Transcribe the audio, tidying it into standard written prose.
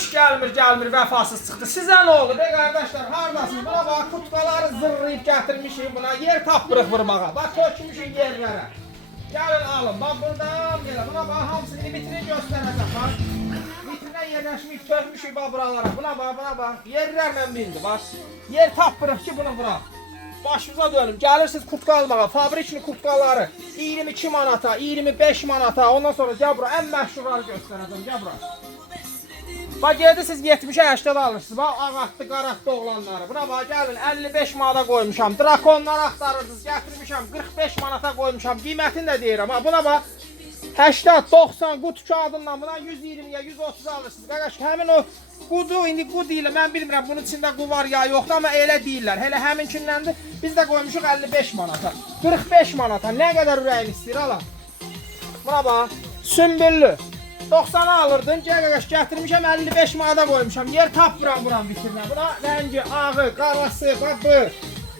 Quş gelmir vəfasız çıxdı. Sizə nə oldu be qardaşlar? Hardasınız? Buna bax, kutqaları zırrayıb gətirmişik buna. Yer tapırıq vurmağa. Bax, tökmüşük yerlərə. Gəlin alın. Bax, buradan belə. Buna bax, hamısını vitrini göstərəcəm. Bax, vitrinə yerləşmiş, tökmüşük bax buralara. Buna bax. Yerlərlə bindi. Bax, yer tapırıq ki, bunu vuraq. Başımıza dönüm. Gəlirsiniz kurtka almağa. Fabrikli kurtkaları 22 manata, 25 manata. Ondan sonra gəl bura. Ən məşhurları göstərəcəm. Gəl bura. Bax, gedirsiniz 70-80 alırsınız. Bax, ağatlı, qaraqlı oğlanları. Buna bax, gəlin 55 manata qoymuşam. Drakonları axtarırdınız. Gətirmişəm 45 manata qoymuşam. Qiymətini də deyirəm. Buna bax, 80-90 qutu kağıdından buna 120-yə 130 alırsınız. Qardaş, həmin o qudu, indi qud ilə mən bilmirəm bunun içində qu var ya yoxdur, amma elə deyirlər. Hələ həminkindəndir. Biz də qoymuşuq 55 manata. 45 manata. Nə qədər ürəyin istəyir ala. Buna bax, sümbüllü. 90'a alırdın, qardaş, gətirmişəm 55 manata qoymuşam. Yer tapmıram buram vitrinə. Buna rəngi, ağı, qarası, babı.